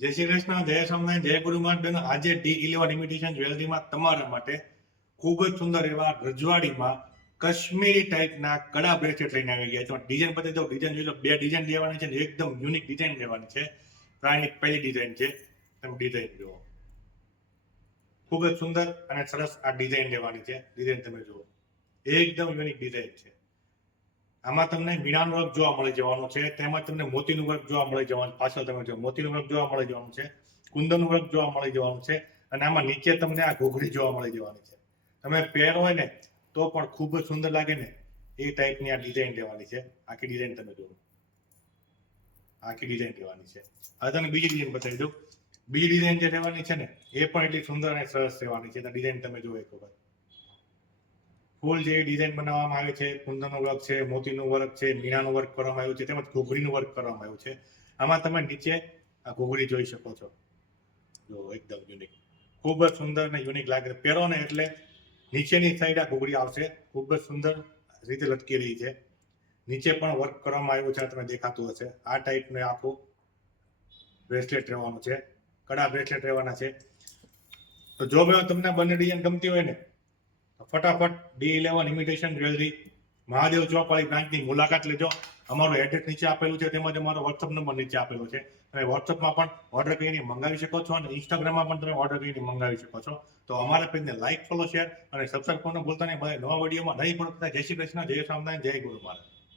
જય શ્રી કૃષ્ણ, જય સ્વામિનારાયણ, જય ગુરુ મહારાજ બેનો. આજે D11 ઇમિટેશન જ્વેલરીમાં તમારા માટે ખૂબ જ સુંદર એવા રજવાડીમાં કાશ્મીરી ટાઈપના કડા બ્રેસલેટ લઈને આવી ગયા છે. ડિઝાઇન બતાવી દઉં. ડિઝાઇન જોઈ લો. બે ડિઝાઇન લેવાની છે, એકદમ યુનિક ડિઝાઇન લેવાની છે. પ્રાયની પહેલી ડિઝાઇન છે. તમે ડિઝાઇન જુઓ, ખૂબ જ સુંદર અને સરસ આ ડિઝાઇન લેવાની છે. ડિઝાઇન તમે જુઓ, એકદમ યુનિક ડિઝાઇન છે. આમાં તમને મીણાનું વર્ક જોવા મળી જવાનું છે, તેમાં તમને મોતીનું વર્ક જોવા મળી જવાનું. પાછળ તમે જો મોતીનું વર્ક જોવા મળી જવાનું છે, કુંદનનું વર્ક જોવા મળી જવાનું છે, અને આમાં નીચે તમને આ ઘૂઘરી જોવા મળી જવાની છે. તમે પહેરો હોય ને તો પણ ખૂબ જ સુંદર લાગે ને એ ટાઈપની આ ડિઝાઇન લેવાની છે. આખી ડિઝાઇન તમે જુઓ, આખી ડિઝાઇન લેવાની છે. હવે તમને બીજી ડિઝાઇન બતાવી દઉં. બીજી ડિઝાઇન જે લેવાની છે ને એ પણ એટલી સુંદર અને સરસ લેવાની છે. ડિઝાઇન તમે જુઓ એક વખત. ફૂલ જે ડિઝાઇન બનાવવામાં આવે છે, કુંદનનું વર્ક છે, મોતીનું વર્ક છે, મીણાનું વર્ક કરવામાં આવ્યું છે, તેમજ ઘૂઘરીનું વર્ક કરવામાં આવ્યું છે. આમાં તમે નીચે આ ઘૂઘરી જોઈ શકો છો. જો એકદમ યુનિક, ખૂબ જ સુંદર અને યુનિક લાગે. પહેરો ને એટલે નીચેની સાઈડ આ ઘૂઘરી આવશે, ખૂબ જ સુંદર રીતે લટકી રહી છે. નીચે પણ વર્ક કરવામાં આવ્યું છે, તમે દેખાતું હશે. આ ટાઈપનું આખું બ્રેસલેટ રહેવાનું છે, કડા બ્રેસલેટ રહેવાના છે. તો જો તમને બંને ડિઝાઇન ગમતી હોય ને ફટાફટ D11 ઇમિટેશન જ્વેલરી મહાદેવ ચોક વાળી બ્રાન્ચની મુલાકાત લેજો. અમારું એડ્રેસ નીચે આપેલું છે, તેમજ અમારો વોટ્સઅપ નંબર નીચે આપેલો છે. તમે વોટ્સઅપમાં પણ ઓર્ડર કરીને મંગાવી શકો છો, અને ઇન્સ્ટાગ્રામમાં પણ તમે ઓર્ડર કરીને મંગાવી શકો છો. તો અમારા પેજને લાઈક, ફોલો, શેર અને સબસ્ક્રાઈબ કરવાનું ભૂલતા નહીં. નવા વિડીયોમાં નહીં પડતા. જય શ્રી કૃષ્ણ, જય સ્વામિનારાયણ, જય ગુરુ મહારાજ.